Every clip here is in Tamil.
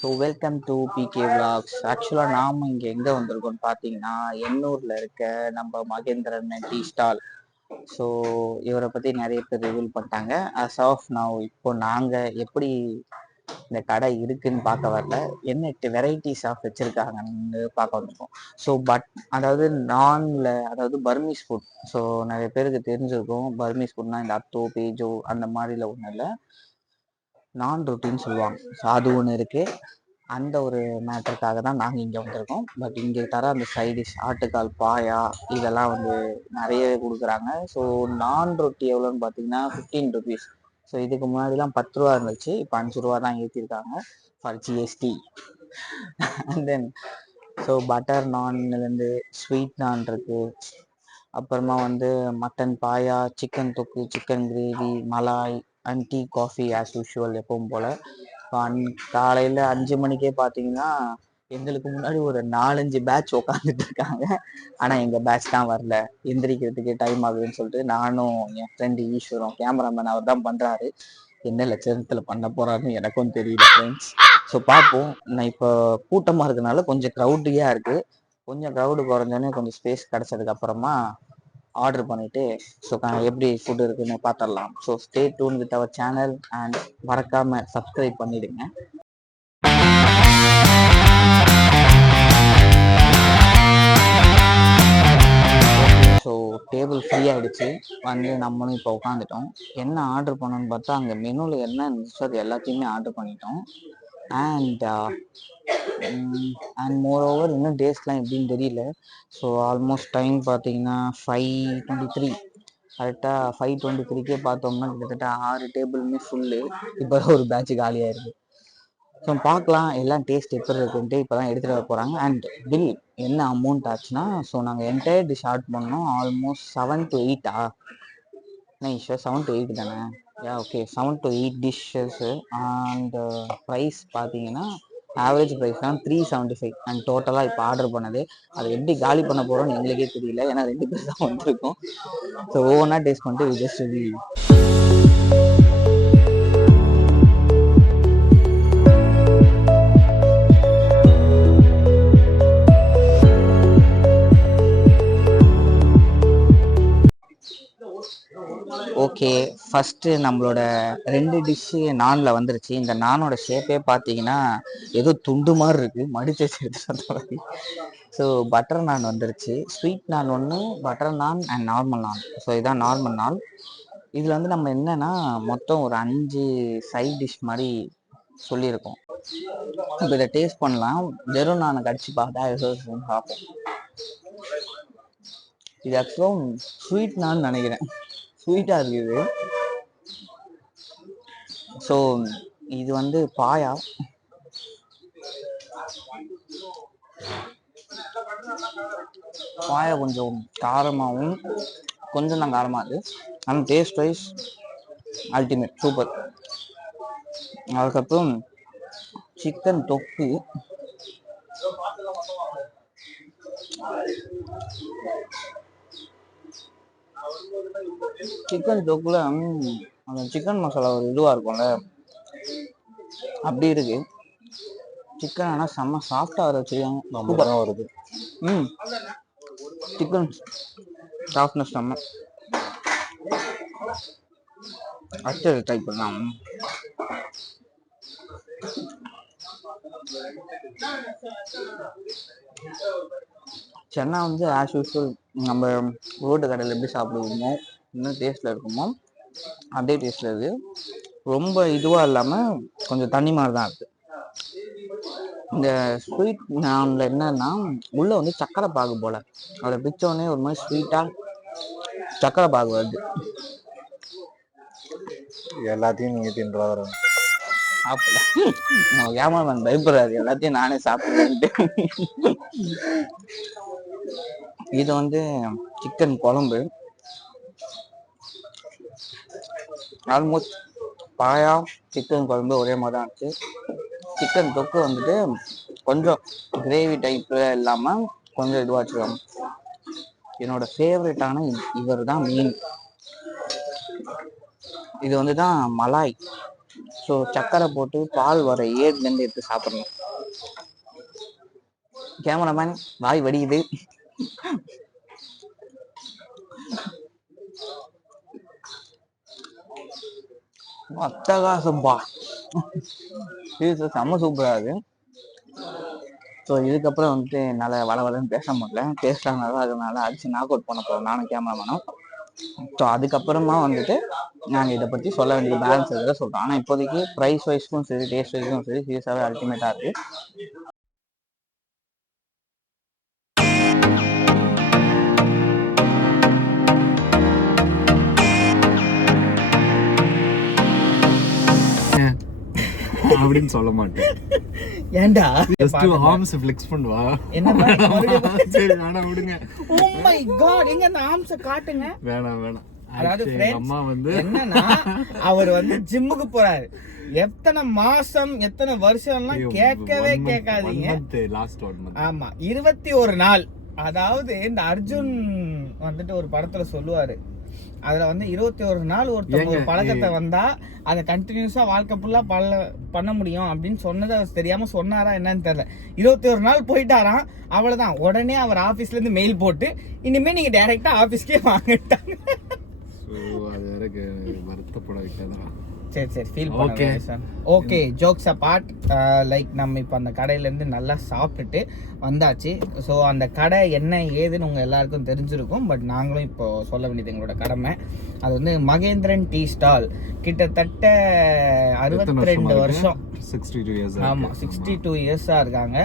So welcome to PK vlogs. ஆக்சுவலாக நாம் இங்கே எங்கே வந்திருக்கோம்னு பார்த்தீங்கன்னா, எண்ணூரில் இருக்க நம்ம மகேந்திரன் டீ ஸ்டால். ஸோ இவரை பற்றி நிறைய பேர் ரிவீல் பண்ணிட்டாங்க. அஸ் ஆஃப் நவ் இப்போ நாங்கள் எப்படி இந்த கடை இருக்குன்னு பார்க்க வரல, என்ன வெரைட்டிஸ் ஆஃப் வச்சுருக்காங்கன்னு பார்க்க வந்திருக்கோம். ஸோ அதாவது நான்ல, அதாவது பர்மீஸ் ஃபுட். ஸோ நிறைய பேருக்கு தெரிஞ்சிருக்கும், பர்மீஸ் ஃபுட்னா இந்த அத்தோ பேஜோ அந்த மாதிரில ஒன்றும் இல்லை, நான் ரொட்டின்னு சொல்லுவாங்க. ஸோ அது ஒன்று இருக்குது. அந்த ஒரு மேட்டருக்காக தான் நாங்கள் இங்கே வந்திருக்கோம். பட் இங்கே தர அந்த சைடிஷ் ஆட்டுக்கால் பாயா இதெல்லாம் வந்து நிறைய கொடுக்குறாங்க. ஸோ நான் ரொட்டி எவ்வளோன்னு பார்த்தீங்கன்னா 15 ருபீஸ். ஸோ இதுக்கு முன்னாடிலாம் 10 ரூபா இருந்துச்சு, இப்போ 5 ரூபா தான் ஏற்றிருக்காங்க for GST. And then so butter நான்லேருந்து ஸ்வீட் நான் இருக்குது. அப்புறமா வந்து mutton paya, chicken thokku, chicken gravy, malai and tea coffee as usual எப்பவும் போல். காலையில் 5 மணிக்கே பார்த்தீங்கன்னா எங்களுக்கு முன்னாடி ஒரு 4-5 பேட்ச் உட்காந்துட்டு இருக்காங்க. ஆனால் எங்கள் பேட்ச் தான் வரல, எந்திரிக்கிறதுக்கு டைம் ஆகுதுன்னு சொல்லிட்டு நானும் என் ஃப்ரெண்டு ஈஸ்வரம் கேமராமேன் அவர் தான் பண்ணுறாரு. என்ன லட்சணத்தில் பண்ண போகிறாருன்னு எனக்கும் தெரியல ஃப்ரெண்ட்ஸ். ஸோ பார்ப்போம். நான் இப்போ கூட்டமாக இருக்கிறதுனால கொஞ்சம் க்ரௌடியாக இருக்குது. கொஞ்சம் க்ரௌடு குறைஞ்சோன்னே கொஞ்சம் ஸ்பேஸ் கிடச்சதுக்கு அப்புறமா ஆர்டர் பண்ணிட்டு ஸோ எப்படி ஃபுட் இருக்குன்னு பார்த்துடலாம். So stay tune with our channel and மறக்காம சப்ஸ்கிரைப் பண்ணிடுங்க. ஸோ டேபிள் ஃப்ரீ ஆகிடுச்சு, வந்து நம்மளும் இப்போ உட்காந்துட்டோம். என்ன ஆர்டர் பண்ணோன்னு பார்த்தா அங்கே மெனுவில் என்ன இருந்துச்சோ அது எல்லாத்தையுமே ஆர்டர் பண்ணிட்டோம். அண்ட் மோர் ஓவர் இன்னும் டேஸ்ட்லாம் எப்படின்னு தெரியல. ஸோ ஆல்மோஸ்ட் டைம் பார்த்தீங்கன்னா 5:23. கரெக்டாக 5:23க்கே பார்த்தோம்னா கிட்டத்தட்ட 6 டேபிளுமே ஃபுல்லு. இப்போ ஒரு பேட்ச் காலியாக இருக்குது. ஸோ பார்க்கலாம் எல்லாம் டேஸ்ட் எப்படி இருக்குன்ட்டு இப்போ தான் எடுத்துகிட்டு வர போகிறாங்க. அண்ட் பில் என்ன அமௌண்ட் ஆச்சுன்னா, ஸோ நாங்கள் என்டையர் டிஷ் ஆர்டர் பண்ணோம் ஆல்மோஸ்ட் 7 to 8 ஈஸ்வர் 7 to 8 தானே? Okay 7 to 8 dishes. And price பார்த்தீங்கன்னா ஆவரேஜ் ப்ரைஸ் தான் 375. அண்ட் டோட்டலாக இப்போ ஆர்டர் பண்ணது அதை எப்படி காலி பண்ண போகிறோன்னு எங்களுக்கே தெரியல, ஏன்னா 2 பேர் தான் வந்திருக்கோம். ஸோ ஒவ்வொன்றா டேஸ்ட் பண்ணிட்டு ஜஸ்ட் ரிவ்யூ. ஓகே, ஃபஸ்ட்டு நம்மளோட 2 டிஷ்ஷு நானில் வந்துருச்சு. இந்த நானோட ஷேப்பே பார்த்தீங்கன்னா ஏதோ துண்டு மாதிரி இருக்குது, மடிச்சு வச்சுருச்சு. ஸோ பட்டர் நான் வந்துருச்சு, ஸ்வீட் நான் ஒன்று, பட்டர் நான் அண்ட் நார்மல் நான். ஸோ இதான் நார்மல் நான். இதில் வந்து நம்ம என்னன்னா மொத்தம் ஒரு 5 சைட் டிஷ் மாதிரி சொல்லியிருக்கோம். இப்போ இதை டேஸ்ட் பண்ணலாம். வெறும் நான் கடிச்சு பார்த்தா பார்ப்போம். இது ஆக்சுவலாக ஸ்வீட் நான் நினைக்கிறேன், ஸ்வீட்டாக இருக்குது. ஸோ இது வந்து பாயா. பாயா கொஞ்சம் காரமாகவும் கொஞ்சம் தான் காரமாக இருக்குது. ஆனால் டேஸ்ட் வைஸ் அல்டிமேட், சூப்பர். அதுக்கப்புறம் சிக்கன் தொக்கு, சிக்கன் தொக்குல அந்த சிக்கன் மசாலா ஒரு இதுவாக இருக்கும்ல, அப்படி இருக்கு. சிக்கன் ஆனால் செம்ம சாஃப்டாக வர வச்சுருக்காங்க, வருது. சிக்கன் சாஃப்ட்னஸ் செம்ம. அடுத்தது ட்ரை பண்ணலாம். சென்னா வந்து ஆஸ் யூஸ்வல் நம்ம ரோட்டு கடையில் எப்படி சாப்பிடுவோமோ, இன்னும் டேஸ்ட்டில் இருக்குமோ அதே டேஸ்ட்டில் இருக்குது. ரொம்ப இதுவாக இல்லாமல் கொஞ்சம் தண்ணி மாதிரி தான் இருக்குது. இந்த ஸ்வீட் நானில் என்னன்னா உள்ளே வந்து சக்கரை பாகு போல், அதை பிச்சோடனே ஒரு மாதிரி ஸ்வீட்டாக சக்கரை பாகு வருது. எல்லாத்தையும் நீங்கள் தின்றாரு சாப்பிட கேமராமேன் பயப்படுறாரு, எல்லாத்தையும் நானே சாப்பிடுவேன்ட்டு. இது வந்து சிக்கன் குழம்பு. ஆல்மோஸ்ட் பாயா சிக்கன் குழம்பு ஒரே மாதிரி தான் இருந்துச்சு. சிக்கன் தொக்கு வந்துட்டு கொஞ்சம் கிரேவி டைப்பு இல்லாமல் கொஞ்சம் இதுவாக வச்சுருக்காங்க. என்னோட ஃபேவரட்டான இவர் தான் மீன். இது வந்து தான் மலாய். ஸோ சக்கரை போட்டு பால் வர ஏடுலேருந்து எடுத்து சாப்பிடணும். கேமராமேன் வாய் வடியுது. அட்டகாசம்பா, செம்ம சூப்பரா இருக்கு. ஸோ இதுக்கப்புறம் வந்துட்டு என்னால் வளவலன்னு பேச முடியல, டேஸ்டாக நல்லா அதனால அடிச்சு நாக் அவுட் பண்ண போகிறோம் நானும் கேமராமேனும். ஸோ அதுக்கப்புறமா வந்துட்டு நாங்கள் இதை பற்றி சொல்ல வேண்டிய பேலன்ஸ் எதாவது சொல்கிறோம். ஆனால் இப்போதைக்கு ப்ரைஸ் வைஸ்க்கும் சரி டேஸ்ட் வைஸ்க்கும் சரி சீரியஸாகவே அல்டிமேட்டாக இருக்குது. அப்படின்னு சொல்ல மாட்டேன். ஏண்டா ஜஸ்ட் ஆர்ம்ஸ் ஃப்ளெக்ஸ் பண்ணுவா. என்ன சரி வேணாம் விடுங்க. ஓ மை காட், எங்க அந்த ஆர்ம்ஸ் காட்டுங்க. வேணாம். அதாவது அம்மா வந்து என்னன்னா அவர் வந்து ஜிம்முக்கு போறாரு. எத்தனை மாசம் எத்தனை வருஷம்லாம் கேட்கவே கேட்காதீங்க. Last 1 month. ஆமா 21 நாள். அதாவது இந்த அர்ஜுன் வந்துட்டு ஒரு படத்துல சொல்லுவாரு, அதுல வந்து 21 நாள் ஒருத்தர் ஒரு பழக்கத்தை வந்தா அதை கண்டினியூஸா வாழ்க்கை ஃபுல்லா பண்ண முடியும் அப்படின்னு சொன்னது அவர் தெரியாம சொன்னாரா என்னன்னு தெரியல. 21 நாள் போயிட்டாராம், அவ்வளவுதான். உடனே அவர் ஆபீஸ்ல இருந்து மெயில் போட்டு இனிமே நீங்க டைரக்டா ஆபீஸ்க்கே வாங்கிட்டாங்க. சரி ஃபீல் பண்ணுங்க. ஓகே, ஜோக்ஸ் அபார்ட், லைக் நம்ம இப்போ அந்த கடையிலேருந்து நல்லா சாப்பிட்டுட்டு வந்தாச்சு. ஸோ அந்த கடை என்ன ஏதுன்னு உங்கள் எல்லாருக்கும் தெரிஞ்சிருக்கும். பட் நாங்களும் இப்போ சொல்ல வேண்டியது எங்களோட கடமை. அது வந்து மகேந்திரன் டீ ஸ்டால். கிட்டத்தட்ட 62 வருஷம், 62 years. ஆமாம் 62 இயர்ஸாக இருக்காங்க.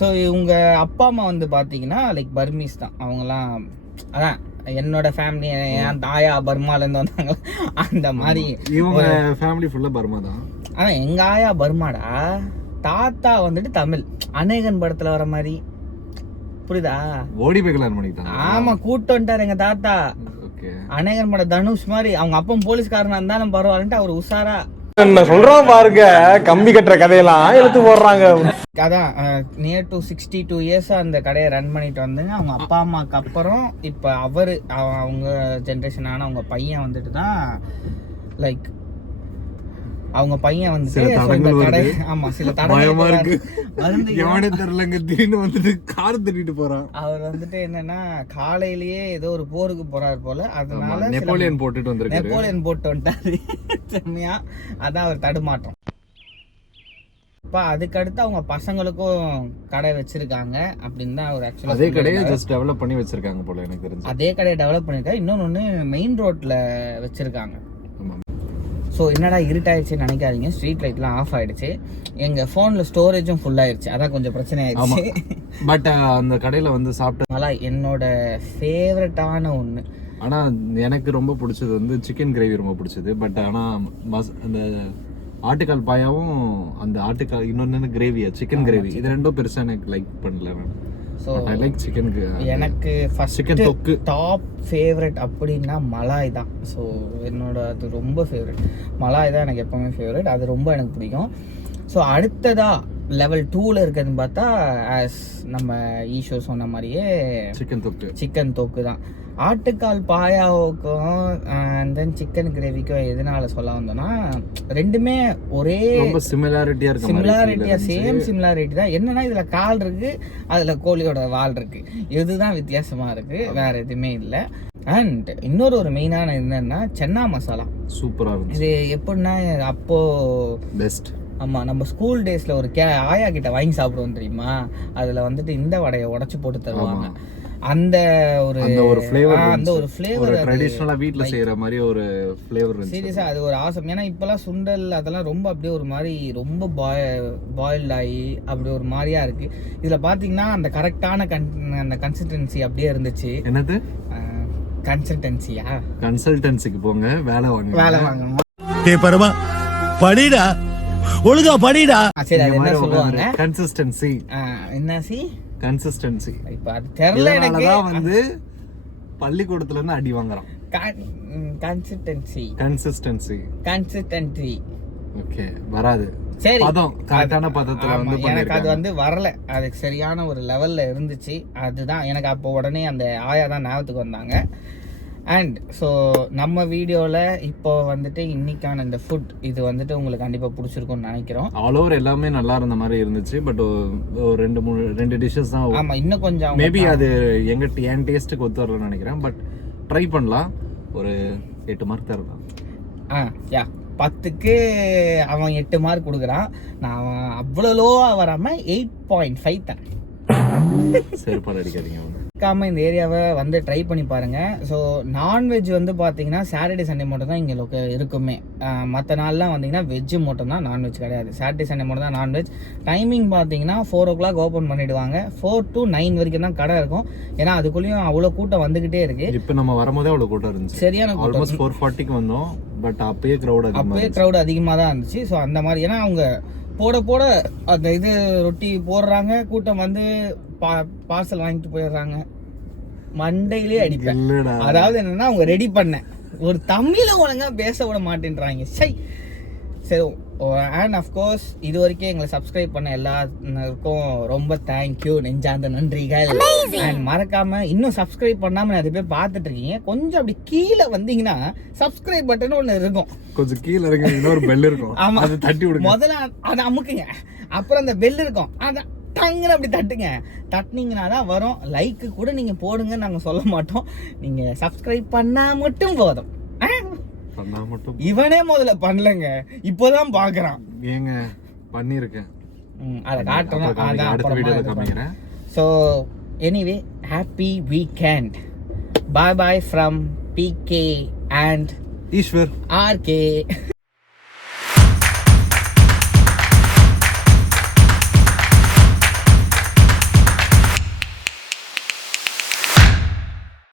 ஸோ இவங்க அப்பா அம்மா வந்து பார்த்தீங்கன்னா லைக் பர்மீஸ் தான் அவங்கலாம். அதான் என்னோட ஃபேமிலி, என் தாயா பர்மாலேருந்து வந்தாங்க அந்த மாதிரி. இவங்க ஃபேமிலி ஃபுல்லா பர்மா தான். ஆனால் எங்கள் ஆயா பர்மாடா, தாத்தா வந்துட்டு தமிழ். அநேகன் படத்தில் வர மாதிரி, புரியுதா? ஓடி போய் கல்யாணம் பண்ணிட்டாங்க. ஆமா, கூட்டு வந்துட்டார் எங்க தாத்தா. அநேகன் படம் தனுஷ் மாதிரி. அவங்க அப்பம் போலீஸ்காரனா இருந்தாலும் பரவாயில்லன்ட்டு அவர் உஷாரா என்ன சொல்றோம் பாருங்க. கம்பி கட்டுற கதையெல்லாம் எடுத்து போடுறாங்க. அதான் நியர் டு 62 இயர்ஸா அந்த கடையை ரன் பண்ணிட்டு வந்தாங்க. அவங்க அப்பா அம்மாக்கு அப்புறம் இப்ப அவங்க ஜென்ரேஷன் ஆன அவங்க பையன் வந்துட்டு தான் லைக் அவங்க பையன் வந்துட்டு ஆமா சில பயமா இருக்கு. எவனே தெரியலங்க, திடீர்னு வந்துட்டு கார் தட்டிட்டு போறான். அவர் வந்துட்டு என்னன்னா காலையிலேயே ஏதோ ஒரு போருக்கு போறாரு போல, அதனால நெப்போலியன் போட்டுட்டு வந்திருக்காரு. நெப்போலியன் போட்டு வந்துட்டாரு செம்மையா. அதான் அவர் தடுமாற்றம். இப்ப அதுக்கு அடுத்து அவங்க பசங்களுக்கும் கடை வச்சிருக்காங்க அப்படின்னு தான் அவர் ஆக்சுவலா அதே கடையை ஜஸ்ட் டெவலப் பண்ணி வச்சிருக்காங்க போல எனக்கு தெரிஞ்சு. அதே கடையை டெவலப் பண்ணிருக்காங்க. இன்னொன்னு மெயின் ரோட்ல வச்சிருக்காங்க. ஸோ என்னடா இருட்டாயிடுச்சுன்னு நினைக்காதீங்க, ஸ்ட்ரீட் லைட்லாம் ஆஃப் ஆயிடுச்சு. எங்கள் ஃபோனில் ஸ்டோரேஜும் ஃபுல் ஆயிடுச்சு, அதான் கொஞ்சம் பிரச்சனை ஆயிடுச்சு. பட் அந்த கடையில் வந்து சாப்பிட்டு என்னோட ஃபேவரட்டான ஒன்று. ஆனால் எனக்கு ரொம்ப பிடிச்சது வந்து சிக்கன் கிரேவி ரொம்ப பிடிச்சது. பட் ஆனால் அந்த ஆட்டுக்கால் பாயாவும் அந்த ஆட்டுக்கால் இன்னொன்று கிரேவியா சிக்கன் கிரேவி, இது ரெண்டும் பெருசாக எனக்கு லைக் பண்ணல. ஸோ எனக்கு ஃபர்ஸ்ட் டாப் ஃபேவரட் அப்படின்னா மலாய் தான். ஸோ என்னோட அது ரொம்ப ஃபேவரட். மலாய் தான் எனக்கு எப்பவுமே ஃபேவரட், அது ரொம்ப எனக்கு பிடிக்கும். ஸோ அடுத்ததா லெவல் 2ல இருக்கிறதுன்னு பார்த்தா ஆஸ் நம்ம ஈஷோ சொன்ன மாதிரியே சிக்கன் தொக்கு தான். ஆட்டுக்கால் பாயாவுக்கும் அண்ட் தென் சிக்கன் கிரேவிக்கும் எதனால சொல்ல வந்தோம்னா ரெண்டுமே ஒரே சிமிலாரிட்டியா சேம் சிமிலாரிட்டி தான். என்னன்னா இதுல கால் இருக்கு, அதுல கோழியோட வால் இருக்கு, இதுதான் வித்தியாசமா இருக்கு, வேற எதுவுமே இல்லை. அண்ட் இன்னொரு ஒரு மெயினான என்னன்னா சென்னா மசாலா சூப்பரா இருக்கு. இது எப்படின்னா அப்போ பெஸ்ட். ஆமா, நம்ம ஸ்கூல் டேஸ்ல ஒரு ஆயா கிட்ட வாங்கி சாப்பிடுவோம் தெரியுமா, அதுல வந்துட்டு இந்த வடையை உடைச்சு போட்டு தருவாங்க. அந்த ஒரு ஃப்ளேவர் ட்ரெடிஷனலா வீட்ல செய்யற மாதிரி ஒரு ஃப்ளேவர் இருந்துச்சு. சீரியஸா அது ஒரு ஆசம். ஏன்னா இப்பெல்லாம் சுண்டல் அதெல்லாம் ரொம்ப அப்படியே ஒரு மாதிரி ரொம்ப பாயில்ட் ஆகி அப்படி ஒரு மாதிரியா இருக்கு. இதுல பாத்தீங்கன்னா அந்த கரெக்டான அந்த கன்சிஸ்டன்சி அப்படியே இருந்துச்சு. என்னது கன்சல்டன்சிக்கு போங்க, வேலை வாங்க. டேய் பரமா படிடா, ஒழுங்கா படிடா. சரி, அது என்ன சொல்லுவாங்க? கன்சிஸ்டன்சி. என்ன கன்சிஸ்டன்சி. இப்ப அது தெரியல எனக்கு. வந்து பள்ளிக்கூடத்துல இருந்து அடி வாங்குறான். கன்சிஸ்டன்சி ஓகே வராது. சரி, பதம் கரெக்டான பதத்துல வந்து எனக்கு அது வந்து வரல. அதுக்கு சரியான ஒரு லெவல்ல இருந்துச்சு. அதுதான் எனக்கு அப்போ உடனே அந்த ஆயா தான் ஞாபகத்துக்கு வந்தாங்க. அண்ட் ஸோ நம்ம வீடியோவில் இப்போ வந்துட்டு இன்னைக்கான இந்த ஃபுட் இது வந்துட்டு உங்களுக்கு கண்டிப்பாக பிடிச்சிருக்கும்னு நினைக்கிறோம். ஆல் ஓவர் எல்லாமே நல்லா இருந்த மாதிரி இருந்துச்சு. பட் ஒரு 2 டிஷ்ஷஸ் தான். ஆமாம், இன்னும் கொஞ்சம் மேபி அது என் டேஸ்ட்டுக்கு ஒத்து வரலன்னு நினைக்கிறேன். பட் ட்ரை பண்ணலாம். ஒரு 8 மார்க் தரலாம். யா 10க்கு அவன் 8 மார்க் கொடுக்குறான். நான் அவ்வளோ லோவாக வராமல் 8.5 தான். செருப்பால் அடிக்காதீங்க. மறக்காம இந்த ஏரியாவை வந்து ட்ரை பண்ணி பாருங்க. ஸோ நான்வெஜ் வந்து பார்த்தீங்கன்னா சாட்டர்டே சண்டே மட்டும் தான் இங்கே இருக்குமே. மற்ற நாள்லாம் வந்தீங்கன்னா வெஜ்ஜு மட்டும் தான், நான்வெஜ் கிடையாது. சாட்டர்டே சண்டே மட்டும் தான் நான்வெஜ். டைமிங் பார்த்தீங்கன்னா 4 o'clock ஓப்பன் பண்ணிடுவாங்க. 4 to 9 வரைக்கும் தான் கடை இருக்கும். ஏன்னா அதுக்குள்ளேயும் அவ்வளோ கூட்டம் வந்துகிட்டே இருக்கு. இப்போ நம்ம வரும்போதே அவ்வளோ கூட்டம் இருந்துச்சு. சரியான கூட்டம். ஆல்மோஸ்ட் 4:40க்கு வந்தோம். பட் அப்பயே க்ரௌட் அதிகமாக தான் இருந்துச்சு. ஸோ அந்த மாதிரி ஏன்னா அவங்க போட அந்த இது ரொட்டி போடுறாங்க, கூட்டம் வந்து பார்சல் வாங்கிட்டு போயிடுறாங்க. மண்டையிலே அடிப்பேன். அதாவது என்னன்னா அவங்க ரெடி பண்ண ஒரு தமிழ ஒழுங்கா பேச விட மாட்டேன்றாங்க. சரி, அண்ட் அஃப்கோர்ஸ் இது வரைக்கும் எங்களை சப்ஸ்கிரைப் பண்ண எல்லாருக்கும் ரொம்ப தேங்க்யூ, நெஞ்சார்ந்த நன்றிகள். அண்ட் மறக்காம இன்னும் சப்ஸ்கிரைப் பண்ணாம நிறைய பேர் பார்த்துட்டு இருக்கீங்க. கொஞ்சம் அப்படி கீழே வந்தீங்கன்னா சப்ஸ்கிரைப் பட்டன் ஒன்று இருக்கும். கொஞ்சம் கீழே இறங்கி ஒரு பெல் இருக்கும். ஆமா, அதை தட்டி விடுங்க. முதல்ல அதை அமுக்குங்க. அப்புறம் அந்த பெல் இருக்கும், அதை டங்குன்னு அப்படி தட்டுங்க. தட்டினீங்கன்னா தான் வரும். லைக்கு கூட நீங்க போடுங்க, நாங்க சொல்ல மாட்டோம். நீங்க சப்ஸ்கிரைப் பண்ணா மட்டும் போதும். இவனே முதல்ல பண்ணலங்க, இப்போதான் பாக்குறான். ஏங்க பண்ணிருக்கேன், அதை காட்டணும். அடுத்த வீடியோல காமிக்கிறேன். So anyway, happy weekend. Bye bye from PK and Eswar RK.